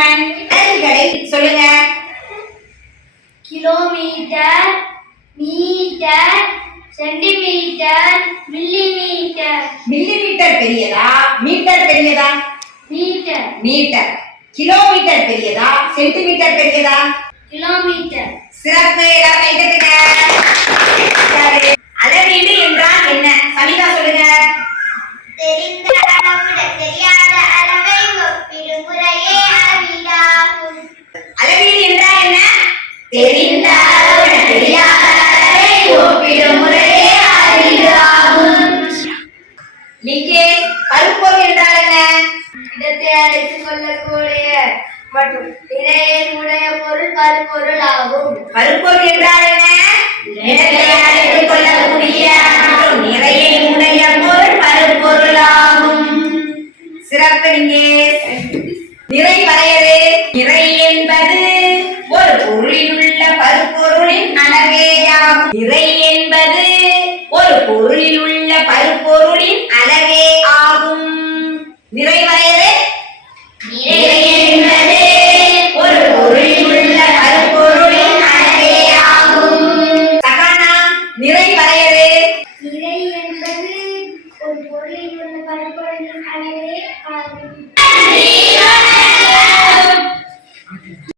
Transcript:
Woman. அலகுகளை சொல்லுங்க. Kilometre, metre, centimetre, millimetre. Millimetre பெரியதா மீட்டர் பெரியதா? மீட்டர். மீட்டர். கிலோமீட்டர் பெரியதா சென்டிமீட்டர் பெரியதா? கிலோமீட்டர். சிறப்பு. எல்லாரும் கை தட்டுங்க. அளவீடு என்றால் என்ன? சமிதா சொல்லுங்க. தெரிந்த அளவுடன் தெரியாத அளவை ஒப்பிடும் முறையே அளவீடாகும். அளவீடு என்றால் என்ன? தெரிந்த அளவுடன் தெரியாத அளவை ஒப்பிடும் முறையே அளவீடு ஆகும். லிங்கேஷ், பருப்பொருள் என்றால் என்ன? இடத்தை அழைத்துக் கொள்ளக்கூடிய மற்றும் நிறையை உடைய பொருள் பருப்பொருள் ஆகும். பருப்பொருள் என்றால் என்ன? இடத்தை அழைத்துக் கொள்ளக்கூடிய மற்றும் நிறையை உடைய பொருள் பருப்பொருள் ஆகும். சிறப்பு லிங்கேஷ். நிறை வரையறை. நிறை என்பது ஒரு பொருளில் உள்ள பருப்பொருளின் அளவேயாகும். நிறை என்பது ஒரு பொருளில் உள்ள பருப்பொருளின் அளவே ஆகும். நிறை